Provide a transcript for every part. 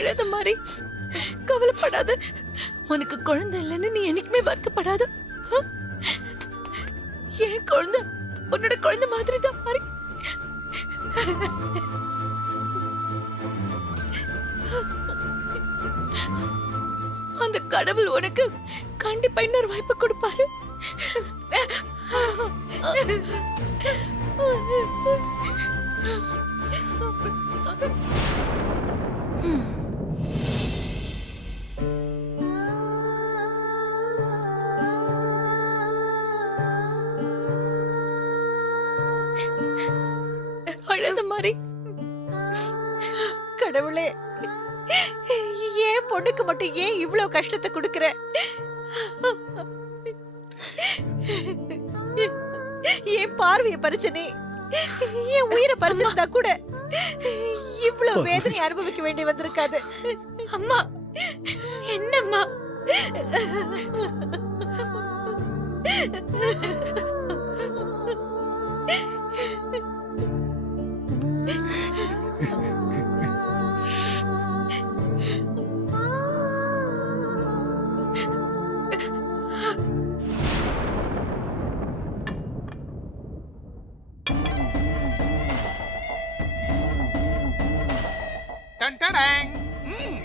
அழாத மாதிரி, கவலைப்படாத. உனக்கு குழந்தை இல்லைன்னு நீ என்னைக்குமே வருத்தப்படாத. என் குழந்தை உன்னோட குழந்தை மாதிரி தான் மாறி. அந்த கடவுள் உனக்கு கண்டிப்பா இன்னொரு வாய்ப்பு கொடுப்பாரு. அழாத மாதிரி. கடவுளே, ஏன் பொண்ணுக்கு மட்டும் ஏன் இவ்வளவு கஷ்டத்தை கொடுக்கற? என் பார்வைய பறிச்சனே, என் உயிரை பறிச்சிருந்தா கூட இவ்வளவு வேதனை அனுபவிக்க வேண்டி வந்திருக்காது. அம்மா, என்னம்மா?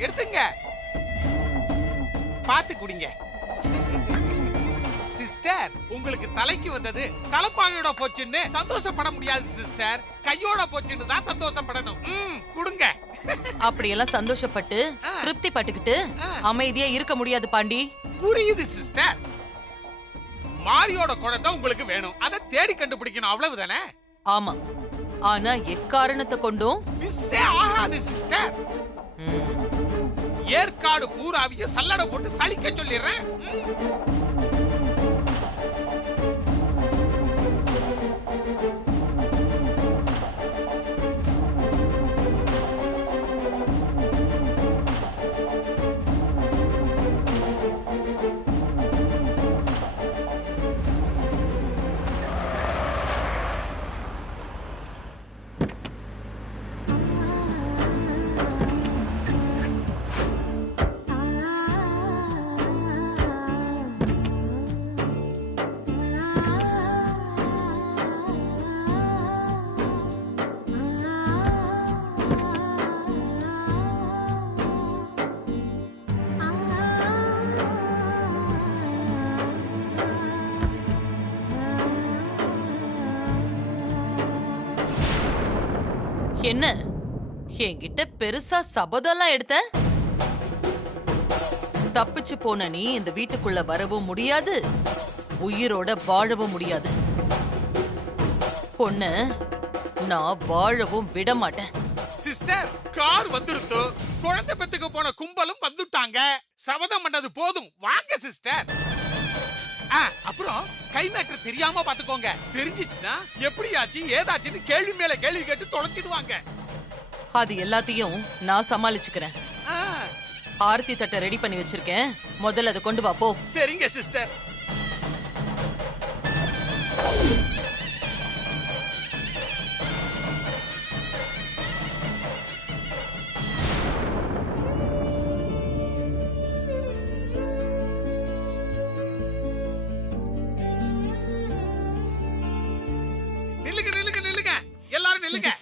எடுத்துங்க, பாத்து குடிங்க. சிஸ்டர், உங்களுக்கு தலைக்கு வந்தது தலைப்பாகையோட போச்சுன்னு சந்தோஷப்பட முடியாது சிஸ்டர். கையோட போச்சுன்னு தான் சந்தோஷப்படணும். குடுங்க. அப்படியெல்லாம் சந்தோஷப்பட்டு திருப்தி பட்டுக்கிட்டு அமைதியா இருக்க முடியாது பாண்டி. புரியுது சிஸ்டர். மாரியோட குழந்தை உங்களுக்கு வேணும், அதை தேடி கண்டுபிடிக்கணும், அவ்வளவுதானே? ஆமா, ஆனா எக்காரணத்தை கொண்டும் மிஸ்ஸே ஆகாது சிஸ்டர். ஏற்காடு பூராவிய சல்லடை போட்டு சலிக்க சொல்லிடுறேன். என்ன என்கிட்ட பெருசா சபதம்லாம் எடுத்த? தப்பிச்சு போன நீ இந்த வீட்டுக்குள்ள வரவும் முடியாது, உயிரோட வாழவும் முடியாது. பொண்ணு நான் வாழவும் விட மாட்டேன். சிஸ்டர், கார் வந்துடுத்து. குழந்தை பெத்துக்கு போன கும்பலும் வந்துட்டாங்க. சபதம் பண்ணது போதும், வாங்க சிஸ்டர். அப்புறம் கை மேட்டர் தெரியாம பாத்துக்கோங்க. தெரிஞ்சிச்சுன்னா எப்படியாச்சு ஏதாச்சுன்னு கேள்வி மேல கேள்வி கேட்டு தொலைச்சிடுவாங்க. அது எல்லாத்தையும் நான் சமாளிச்சுக்கிறேன். ஆர்த்தி தட்டை ரெடி பண்ணி வச்சிருக்கேன், முதல்ல அதை கொண்டு வா போ. சரிங்க சிஸ்டர்.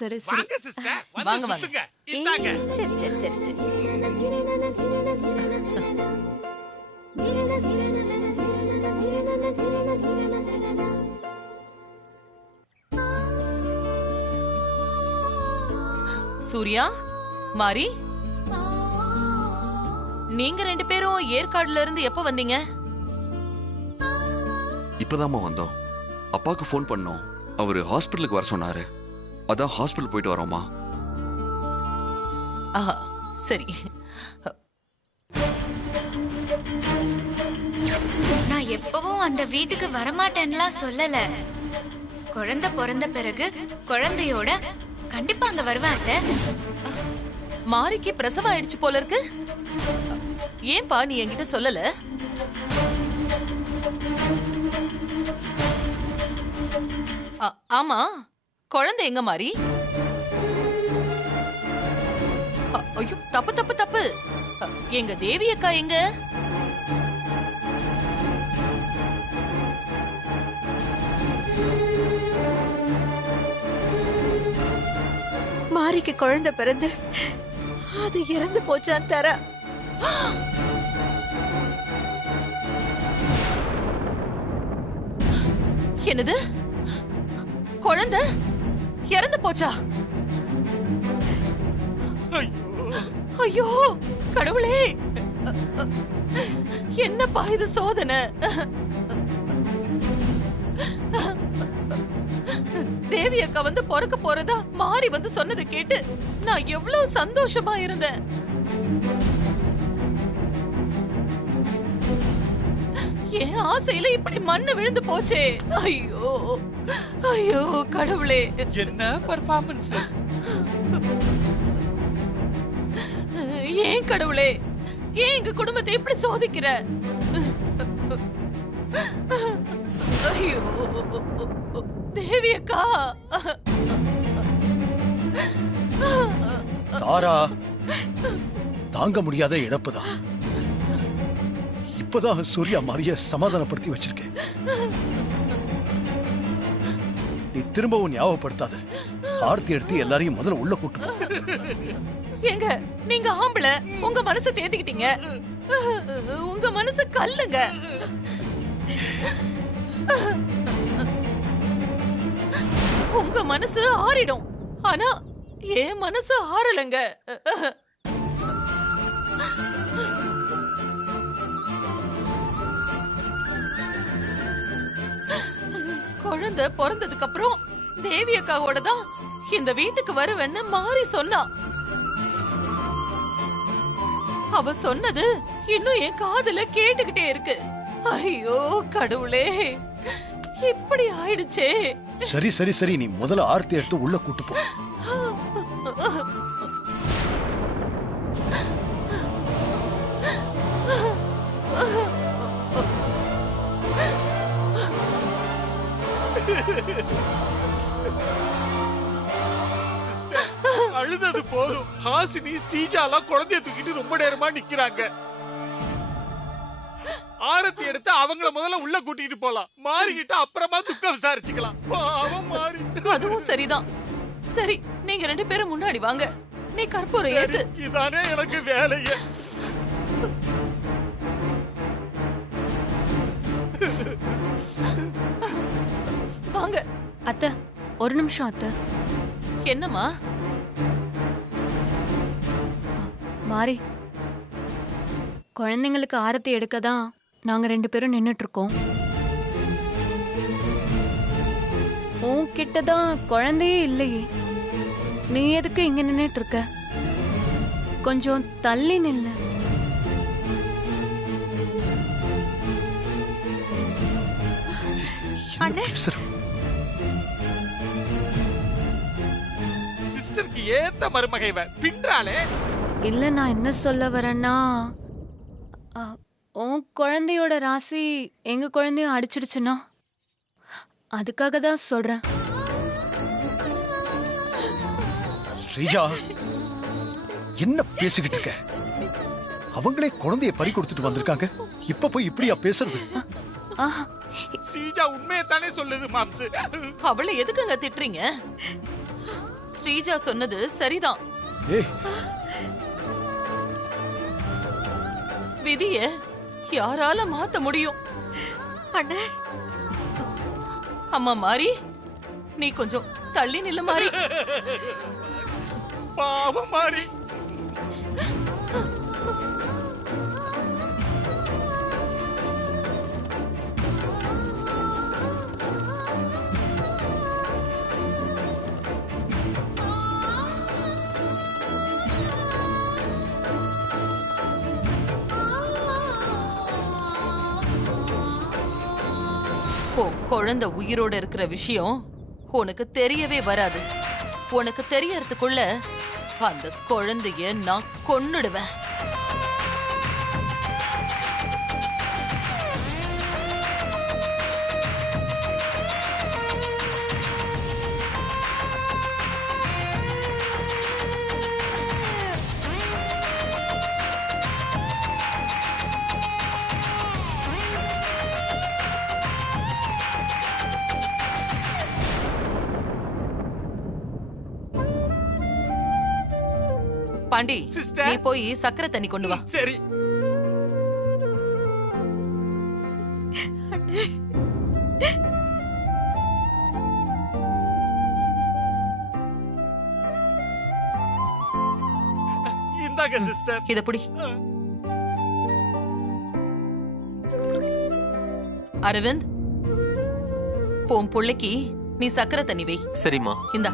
சரி, வாங்க சிஸ்டர், வாங்க வந்து சுத்துங்க. இந்தாங்க. சரி சரி சரி சரி. சூர்யா, மாரி, நீங்க ரெண்டு பேரும் ஏற்காடுல இருந்து எப்ப வந்தீங்க? இப்பதாம்மா வந்தோம். அப்பாவுக்கு ஃபோன் பண்ணோம், அவரு ஹாஸ்பிட்டலுக்கு வர சொன்னாரு. அதான் ஹாஸ்பிட்டல் போயிட்டு வரோமா. சரி. நான் எப்பவும் அந்த வீட்டுக்கு வரமாட்டேன்னுலாம் சொல்லல. குழந்தை பிறந்த பிறகு குழந்தையோட கண்டிப்பா அங்க வருவேன் அத்தை. மாரிக்கு பிரசவம் ஆயிடுச்சு போல இருக்கு. ஏன்பா நீ என்கிட்ட சொல்லல? ஆமா, குழந்தை எங்க மாரி? ஐயோ தப்பு தப்பு தப்பு. எங்க தேவி அக்கா எங்க? மாரிக்கு குழந்தை பிறந்து அது இறந்து போச்சான் தர. என்னது? குழந்தை இறந்து போச்சா? ஐயோ கடவுளே, என்னப்பா இது சோதனை? தேவி அக்கா வந்து பொறக்க போறதா மாறி வந்து சொன்னதை கேட்டு நான் எவ்வளவு சந்தோஷமா இருந்தேன். என் ஆசையில இப்படி மண்ணு விழுந்து போச்சே. ஐயோ ஐயோ கடவுளே, என்ன பெர்ஃபார்மன்ஸ்! ஏன் கடவுளே, ஏன் எங்க குடும்பத்தை இப்படி சோதிக்கிற? ஐயோ தேவி அக்கா. தாரா, தாங்க முடியாத இழப்புதான். இப்பதான் சூர்யா மாரிய சமாதானப்படுத்தி வச்சிருக்கேன். நீ திரும்பவும் ஞாபகப்படுத்தாத. ஆர்த்தி எடுத்து எல்லாரையும் முதல்ல உள்ள கூட்டு போ. ஏங்க நீங்க ஆம்பளை, உங்க மனசை தேத்திக்கிட்டீங்க. உங்க மனசு கல்லுங்க. உங்க மனசு ஆறிடும், ஆனா என் மனசு ஆறலங்க. குழந்தை பிறந்ததுக்கு அப்புறம் தேவி அக்காவோட தான் இந்த வீட்டுக்கு வருவேன்னு மாறி சொன்னா. அவ சொன்னது இன்னும் என் காதுல கேட்டுக்கிட்டே இருக்கு. ஐயோ கடவுளே, இப்படி ஆயிடுச்சே. சரி சரி சரி, நீ முதல்ல ஆர்த்தி எடுத்து உள்ள கூட்டு போ. சிஸ்டர், அழுதது போதும். ஹாசினி ஸ்ரீஜாலாம் குழந்தைய தூக்கிட்டு ரொம்ப நேரமா நிக்கிறாங்க. ஆரத்தி எடுத்து அவங்கள முதல்ல உள்ள கூட்டிட்டு போலாம். மாறிக்கிட்ட அப்புறமா துக்கம் விசாரிச்சுக்கலாம். பாவம் மாறி. அதுவும் சரிதான். சரி, நீங்க 2 பேரும் முன்னாடி வாங்க. நீ கற்பூரம் ஏத்து. இதானே எனக்கு வேலையே. வாங்க. அத்தை, ஒரு நிமிஷம் அத்தை. என்னம்மா? மாறி, குழந்தைங்களுக்கு ஆரத்தி எடுக்க தான் நாங்க 2 பேரும் நின்னுட்டு இருக்கோம். உன்கிட்ட தான் குழந்தையே இல்லையே, நீ எதுக்கு இங்க நின்னுட்டு இருக்க? கொஞ்சம் தள்ளி நில்லு. அண்ணே, சிஸ்டருக்கு ஏத்த மருமக இவ பின்றாலே. இல்ல, நான் என்ன சொல்ல வரேன்னா, உன் குழந்தையோட ராசி எங்க குழந்தையும் அடிச்சிடுச்சுன்னா அதுக்காக தான் சொல்றேன். ஸ்ரீஜா, என்ன பேசிக்கிட்டு இருக்க? அவங்களே குழந்தைய பறி கொடுத்துட்டு வந்திருக்காங்க. இப்ப போய் இப்படியா பேசுறது? ஆஹா, ஸ்ரீஜா உண்மையை தானே சொல்லுது மாம்சு. அவளை எதுக்குங்க திட்டுறீங்க? ஸ்ரீஜா சொன்னது சரிதான். ஏய், விதிய யாரால மாத்த முடியும்? அண்ணே, அம்மா மாறி, நீ கொஞ்சம் தள்ளி நில்லு மாறி. பாவம் மாறி. குழந்தை உயிரோட இருக்கிற விஷயம் உனக்கு தெரியவே வராது. உனக்கு தெரியறதுக்குள்ள அந்த குழந்தைய நான் கொன்னுடுவேன். பாண்டி Sister. நீ போய் சக்கரை தண்ணி கொண்டு வா. சரி. இந்தாங்க சிஸ்டர். இத புடி. அரவிந்த், உன் புள்ளைக்கு நீ சக்கரை தண்ணி வை. சரிம்மா. இந்தா.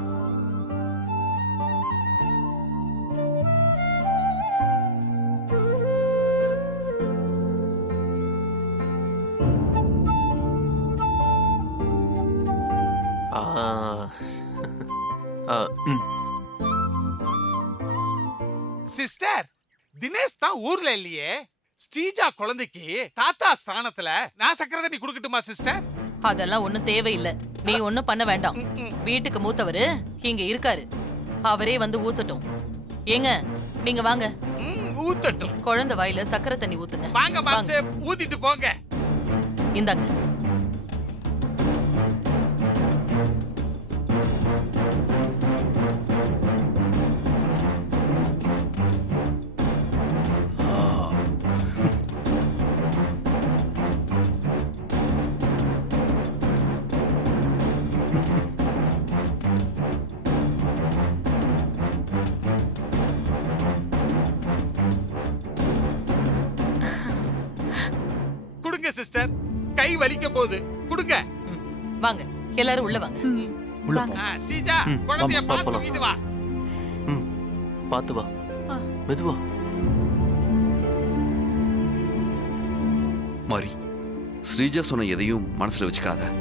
ஆ. ஆ, ம். சிஸ்டர், தினேஷ் தான் ஊர்ல இல்லையே. ஸ்ரீஜா குழந்தைக்கு தாத்தா ஸ்தானத்துல நான் சக்கரை தண்ணி குடுக்கட்டுமா சிஸ்டர்? அதெல்லாம் ஒண்ணும் தேவையில்லை. நீ ஒண்ணும் பண்ண வேண்டாம். வீட்டுக்கு மூத்தவரு இங்க இருக்காரு. அவரே வந்து ஊத்தட்டும். ஏங்க, நீங்க வாங்க. ஊத்தட்டும். குழந்தை வாயில சக்கரை தண்ணி ஊத்துங்க. வாங்க மாம்சே, ஊத்திட்டு போங்க. இந்தாங்க. குடுங்க சிஸ்டர், கை வலிக்க போகுது. குடுங்க. வாங்க, எல்லாரும் உள்ள வாங்க. உள்ள போ. ஸ்ரீஜா, ம். குழந்தைய வா, பார்த்து போலாம். தூக்கிட்டு வா. ம். பாத்து வா. மெதுவா. மாரி, ஸ்ரீஜா சொன்ன எதையும் மனசுல வச்சுக்காத.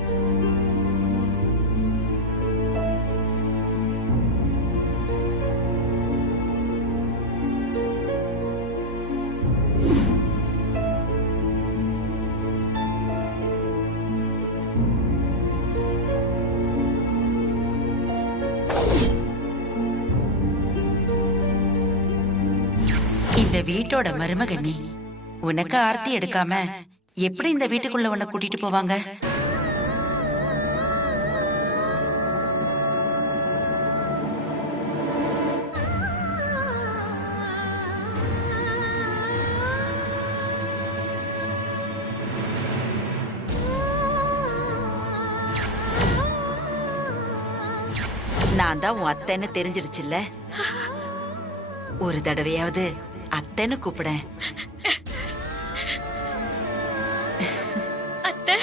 இந்த வீட்டோட மருமக நீ. உனக்கு ஆர்த்தி எடுக்காம எப்படி இந்த வீட்டுக்குள்ள உன்னை கூட்டிட்டு போவாங்க? நான் தான் உன் அத்தைன்னு தெரிஞ்சிடுச்சுல்ல. ஒரு தடவையாவது அத்தைன்னு கூப்பிடேன். அத்தை,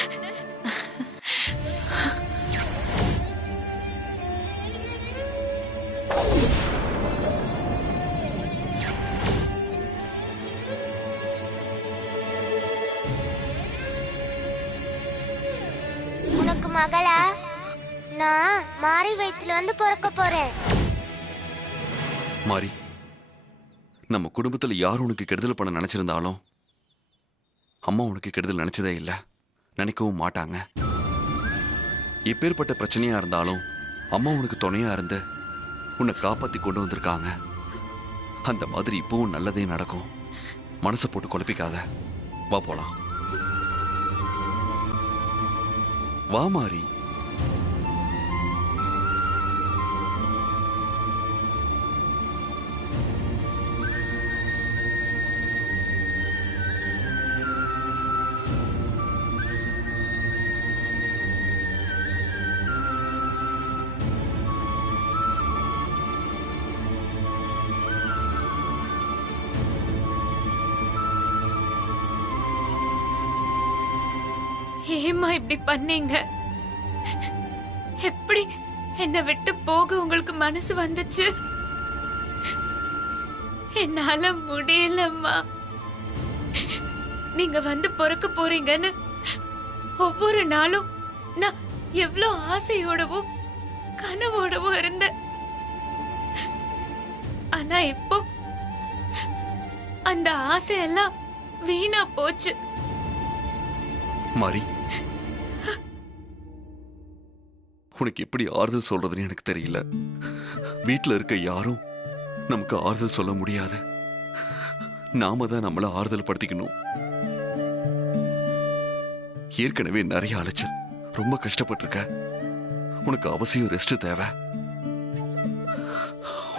உனக்கு மகளா? நான் மாறி வயித்துல வந்து பிறக்க போறேன். மாரி, நம்ம குடும்பத்துல யார் உனக்கு கெடுதல் பண்ண நினைச்சிருந்தாலும் அம்மா உனக்கு கெடுதல் நினைச்சதே இல்ல, நினைக்கவும் மாட்டாங்க. எப்பேற்பட்ட பிரச்சனையா இருந்தாலும் அம்மா உனக்கு துணையா இருந்து உன்னை காப்பாத்தி கொண்டு வந்திருக்காங்க. அந்த மாதிரி இப்பவும் நல்லதே நடக்கும். மனசை போட்டு குழப்பிக்காத. வா போலாம். வா மாரி. ஏம்மா இப்படி பண்ணீங்க? எப்படி என்னை விட்டு போக உங்களுக்கு மனசு வந்துச்சு? என்னால முடியலம்மா. நீங்க வந்து பிறக்க போறீங்கன்னு ஒவ்வொரு நாளும் நான் எவ்வளவு ஆசையோடவும் கனவோடவும் இருந்தேன். ஆனா இப்போ அந்த ஆசையெல்லாம் வீணா போச்சு. மாரி, உனக்கு எப்படி ஆறுதல் சொல்றதுன்னு எனக்கு தெரியல. வீட்டுல இருக்க யாரும் நமக்கு ஆறுதல் சொல்ல முடியாது. நாம தான் நம்மள ஆறுதல் படுத்திக்கணும். ஏற்கனவே நிறைய அலைச்சல், ரொம்ப கஷ்டப்பட்டிருக்க. உனக்கு அவசியம் ரெஸ்ட் தேவை.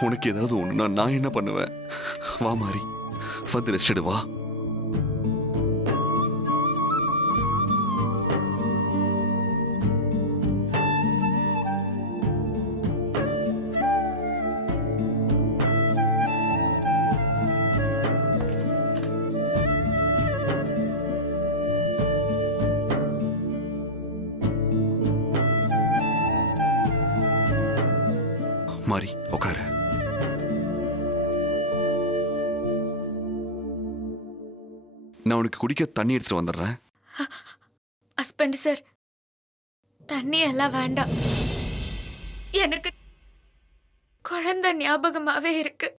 உனக்கு ஏதாவது ஒண்ணுனா நான் என்ன பண்ணுவேன்? வா மாறி, வந்து ரெஸ்ட் எடு வா. மாறி உட்காரு. நான் உனக்கு குடிக்க தண்ணி எடுத்துட்டு வந்துடுறேன். ஹஸ்பண்ட் சார், தண்ணி எல்லாம் வேண்டாம். எனக்கு குழந்தை ஞாபகமாவே இருக்கு.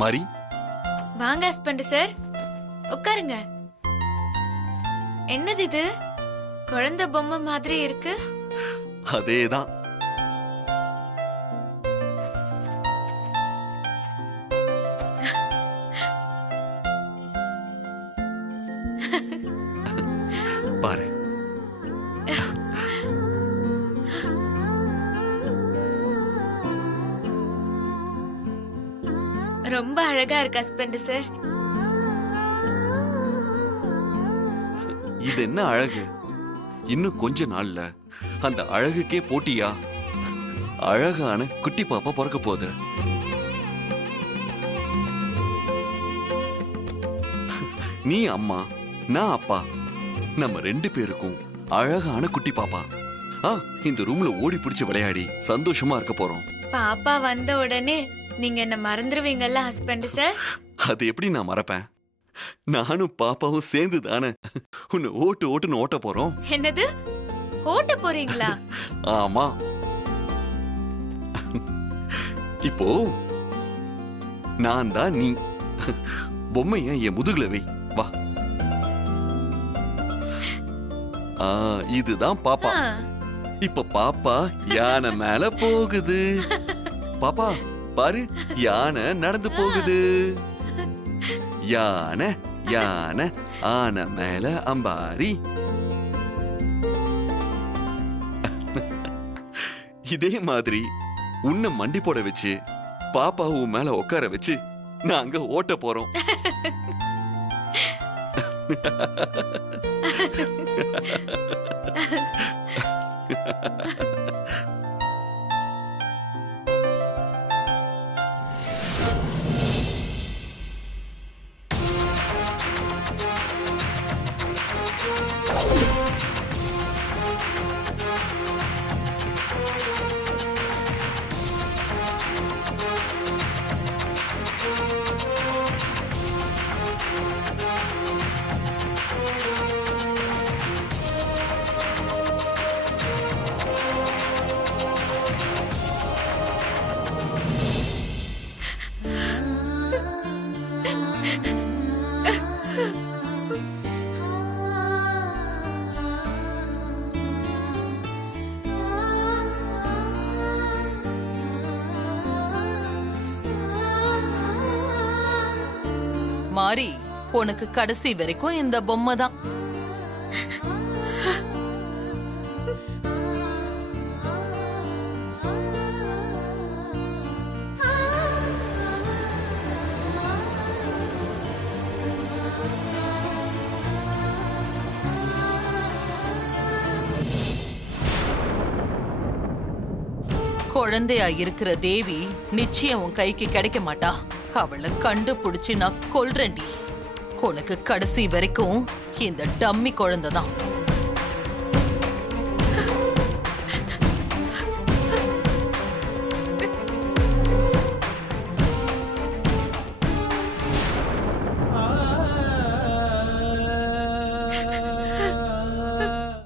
மாறி, வாங்க ஹஸ்பண்ட் சார், உட்காருங்க. என்னது இது? குழந்தை பொம்மை மாதிரி இருக்கு. அதேதான். பாரு. ரொம்ப அழகா இருக்கு ஹஸ்பண்ட் சார். இது என்ன அழகு? இன்னும் கொஞ்ச நாள்ல அந்த அழகுக்கே போட்டியா? அழகான குட்டி பாப்பா பிறக்க போகுது. நீ அம்மா, நான் அப்பா, நம்ம 2 பேருக்கும் அழகான குட்டி பாப்பா. இந்த ரூம்ல ஓடி பிடிச்சு விளையாடி சந்தோஷமா இருக்க போறோம். பாப்பா வந்த உடனே நீங்க என்ன மறந்துருவீங்கல்ல ஹஸ்பண்ட் சார்? அது எப்படி நான் மறப்பேன்? நானும் பாப்பாவும் சேர்ந்து தானே உன்னை ஓட்டுன்னு ஓட்ட போறோம். என்னது, ஓட்ட போறீங்களா? ஆமா. இப்போ நான் தான் நீ. பொம்மைய என் முதுகுல வை, வா. இதுதான் பாப்பா. இப்ப பாப்பா யானை மேல போகுது. பாப்பா பாரு, யானை நடந்து போகுது. யானை யானை ஆனை மேல அம்பாரி. இதே மாதிரி உன்னை மண்டி போட வச்சு பாப்பாவும் மேல உட்கார வச்சு நாங்க ஓட்ட போறோம். மாறி, உனக்கு கடைசி வரைக்கும் இந்த பொம்மை தான். குழந்தையா இருக்கிற தேவி நிச்சயம் உன் கைக்கு கிடைக்க மாட்டா. அவளை கண்டுபிடிச்சு நான் கொல்றேன்டி. உனக்கு கடைசி வரைக்கும் இந்த டம்மி குழந்தை தான்.